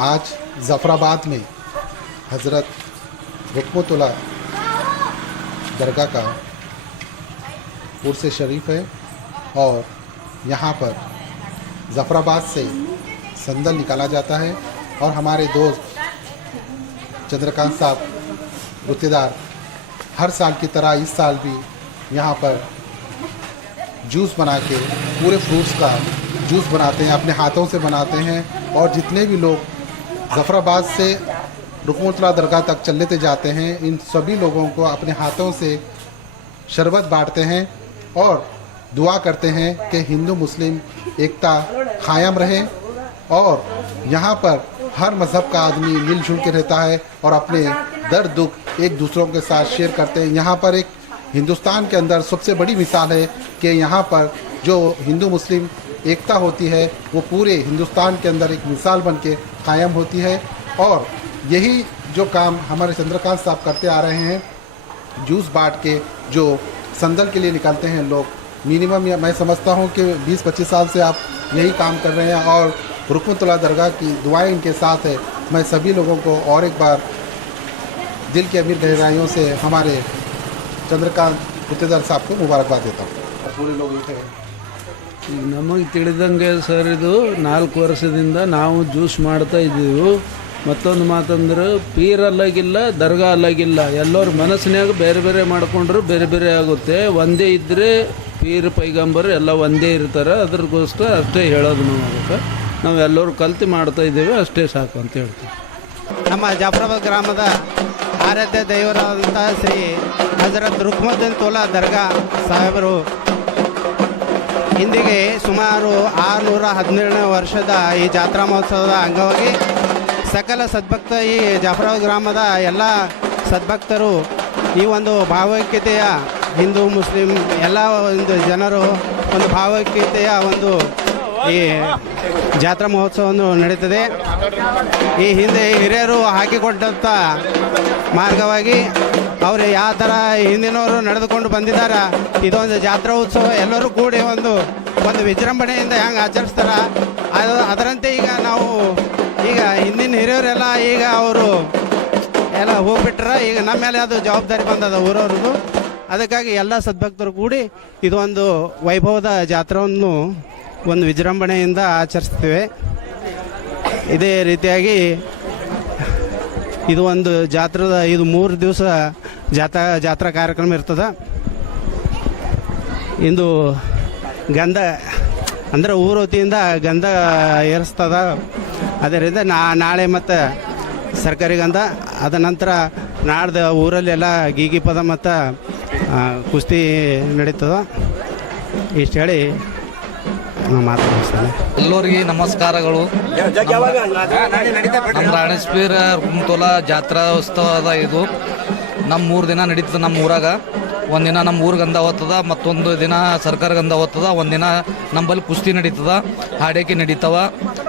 आज ज़फ़राबाद में हज़रत रुकमतुल्ला दरगाह का उर्स शरीफ है और यहाँ पर ज़फ़राबाद से संदल निकाला जाता है और हमारे दोस्त चंद्रकांत साहब गुत्तेदार हर साल की तरह इस साल भी यहाँ पर जूस बना के पूरे फ्रूट्स का जूस बनाते हैं, अपने हाथों से बनाते हैं और जितने भी लोग ज़फ़राबाद से रुकमतुल्ला दरगाह तक चलते जाते हैं इन सभी लोगों को अपने हाथों से शरबत बांटते हैं और दुआ करते हैं कि हिंदू मुस्लिम एकता कायम रहे और यहाँ पर हर मज़हब का आदमी मिलजुल के रहता है और अपने दर्द दुख एक दूसरों के साथ शेयर करते हैं। यहाँ पर एक हिंदुस्तान के अंदर सबसे बड़ी मिसाल है कि यहाँ पर जो हिंदू मुस्लिम एकता होती है वो पूरे हिंदुस्तान के अंदर एक मिसाल बन के कायम होती है और यही जो काम हमारे चंद्रकांत साहब करते आ रहे हैं, जूस बांट के जो संदल के लिए निकलते हैं लोग, मिनिमम मैं समझता हूँ कि 20-25 साल से आप यही काम कर रहे हैं और रुकमतुल्ला दरगाह की दुआएं इनके साथ है। मैं सभी लोगों को और एक बार दिल की अमीर गहराइयों से हमारे चंद्रकांत गुत्तेदार साहब को मुबारकबाद देता हूँ। पूरे लोग इथे ನಮಗೆ ತಿಳಿದಂಗೆ ಸರ್ ಇದು 4 ವರ್ಷದಿಂದ ನಾವು ಜ್ಯೂಸ್ ಮಾಡ್ತಾ ಇದ್ದೀವಿ. ಮತ್ತೊಂದು ಮಾತಂದ್ರೆ ಪೀರ್ ಅಲ್ಲಾಗಿಲ್ಲ, ದರ್ಗಾ ಅಲ್ಲಾಗಿಲ್ಲ, ಎಲ್ಲರ ಮನಸ್ಸಿನಾಗ ಬೇರೆ ಬೇರೆ ಮಾಡ್ಕೊಂಡ್ರು ಬೇರೆ ಬೇರೆ ಆಗುತ್ತೆ. ಒಂದೇ ಇದ್ದರೆ ಪೀರ್ ಪೈಗಂಬರ್ ಎಲ್ಲ ಒಂದೇ ಇರ್ತಾರೆ. ಅದ್ರಗೋಸ್ಕರ ಅಷ್ಟೇ ಹೇಳೋದು ನಾವು. ಅದಕ್ಕೆ ನಾವು ಎಲ್ಲರೂ ಕಲ್ತು ಮಾಡ್ತಾ ಇದ್ದೇವೆ, ಅಷ್ಟೇ ಸಾಕು ಅಂತ ಹೇಳ್ತೀವಿ. ನಮ್ಮ ಜಾಫರಾಬಾದ್ ಗ್ರಾಮದ ಆರಾಧ್ಯ ದೈವರಾದಂಥ ಶ್ರೀ ಹಜರತ್ ರುಕ್ಮತುಲ್ಲಾ ದರ್ಗಾ ಸಾಹೇಬರು ಇಂದಿಗೆ ಸುಮಾರು 617ನೇ ವರ್ಷದ ಈ ಜಾತ್ರಾ ಮಹೋತ್ಸವದ ಅಂಗವಾಗಿ ಸಕಲ ಸದ್ಭಕ್ತ ಈ ಜಾಫರಾಬಾದ್ ಗ್ರಾಮದ ಎಲ್ಲ ಸದ್ಭಕ್ತರು ಈ ಒಂದು ಭಾವೈಕ್ಯತೆಯ ಹಿಂದೂ ಮುಸ್ಲಿಂ ಎಲ್ಲ ಒಂದು ಜನರು ಒಂದು ಭಾವೈಕ್ಯತೆಯ ಒಂದು ಈ ಜಾತ್ರಾ ಮಹೋತ್ಸವವನ್ನು ನಡೀತದೆ. ಈ ಹಿಂದೆ ಹಿರಿಯರು ಹಾಕಿಕೊಟ್ಟಂಥ ಮಾರ್ಗವಾಗಿ ಅವರು ಯಾವ ಥರ ಹಿಂದಿನವರು ನಡೆದುಕೊಂಡು ಬಂದಿದ್ದಾರೆ, ಇದೊಂದು ಜಾತ್ರಾ ಉತ್ಸವ ಎಲ್ಲರೂ ಕೂಡಿ ಒಂದು ವಿಜೃಂಭಣೆಯಿಂದ ಹೆಂಗೆ ಆಚರಿಸ್ತಾರೆ ಅದರಂತೆ ಈಗ ನಾವು ಈಗ ಹಿಂದಿನ ಹಿರಿಯರೆಲ್ಲ ಈಗ ಅವರು ಎಲ್ಲ ಹೋಗ್ಬಿಟ್ರೆ ಈಗ ನಮ್ಮ ಮೇಲೆ ಅದು ಜವಾಬ್ದಾರಿ ಬಂದದ ಊರವ್ರದ್ದು. ಅದಕ್ಕಾಗಿ ಎಲ್ಲ ಸದ್ಭಕ್ತರು ಕೂಡಿ ಇದೊಂದು ವೈಭವದ ಜಾತ್ರೆಯನ್ನು ಒಂದು ವಿಜೃಂಭಣೆಯಿಂದ ಆಚರಿಸ್ತೇವೆ. ಇದೇ ರೀತಿಯಾಗಿ ಇದು ಒಂದು ಇದು 3 ದಿವಸ ಜಾತ್ರಾ ಕಾರ್ಯಕ್ರಮ ಇರ್ತದೆ. ಇಂದು ಗಂಧ ಅಂದರೆ ಊರ ವತಿಯಿಂದ ಗಂಧ ಏರಿಸ್ತದ. ಅದೇ ರೀತಿ ನಾಳೆ ಮತ್ತು ಸರ್ಕಾರಿ ಗಂಧ, ಅದ ನಂತರ ನಾಡ್ದು ಊರಲ್ಲೆಲ್ಲ ಗೀಗಿ ಪದ ಮತ್ತು ಕುಸ್ತಿ ನಡೀತದ. ಇಷ್ಟು ಹೇಳಿ ನಾನು ಮಾತಾಡ್ತೇನೆ. ಎಲ್ಲರಿಗೆ ನಮಸ್ಕಾರಗಳು. ನಮ್ಮ ರಾಣೇಶ್ವರ ರುಕಮತುಲ್ಲಾ ಜಾತ್ರಾ ಉತ್ಸವದ ಇದು ನಮ್ಮ 3 ದಿನ ನಡೀತದೆ. ನಮ್ಮ ಊರಾಗ ಒಂದಿನ ನಮ್ಮ ಊರಿಗೆ ಗಂಧ ಹೋಗ್ತದ, ಮತ್ತೊಂದು ದಿನ ಸರ್ಕಾರ ಗಂಧ ಹೋಗ್ತದ, ಒಂದಿನ ನಂಬಲ್ಲಿ ಕುಸ್ತಿ ನಡೀತದ, ಹಾಡೇಕೆ ನಡೀತವ.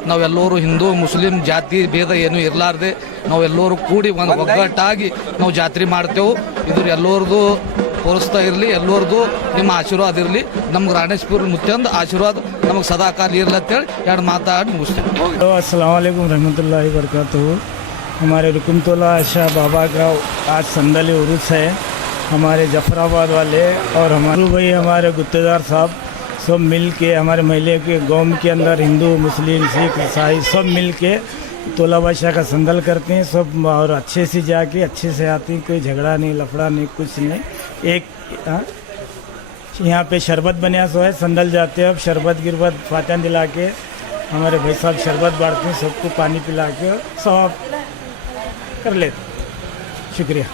ನಾವೆಲ್ಲರೂ ಹಿಂದೂ ಮುಸ್ಲಿಂ ಜಾತಿ ಭೇದ ಏನೂ ಇರಲಾರ್ದೆ ನಾವೆಲ್ಲರೂ ಕೂಡಿ ಒಂದು ಒಗ್ಗಟ್ಟಾಗಿ ನಾವು ಜಾತ್ರೆ ಮಾಡ್ತೇವೆ. ಇದ್ರ ಎಲ್ಲರದು ಪೋರಿಸ್ತಾ ಇರಲಿ, ಎಲ್ಲರದು ನಿಮ್ಮ ಆಶೀರ್ವಾದ ಇರಲಿ. ನಮ್ಗೆ ರಾಣೇಶ್ವರ ಮುತ್ಯಂದು ಆಶೀರ್ವಾದ ನಮಗೆ ಸದಾಕಾಲ ಇರಲಿ ಅಂತೇಳಿ 2 ಮಾತಾಡಿ ಮುಗಿಸ್ತೀವಿ. अस्सलाम वालेकुम रहमतुल्लाहि व बरकातहू। हमारे रुकमतुल्ला शाह बाबा का आज संदली उर्स है। हमारे जफराबाद वाले और हमारे भाई हमारे गुत्तेदार साहब सब मिल के हमारे महल्ले के गाँव के अंदर हिंदू मुस्लिम सिख ईसाई सब मिल के तोला बादशाह का संदल करते हैं सब, और अच्छे से जाके अच्छे से आते हैं, कोई झगड़ा नहीं लफड़ा नहीं कुछ नहीं। एक यहाँ पे शरबत बनिया सो है, संदल जाते हैं अब शरबत गिरबत फातिहा दिला के हमारे भाई साहब शरबत बांटते हैं, सबको पानी पिला के सब कर लेते। शुक्रिया।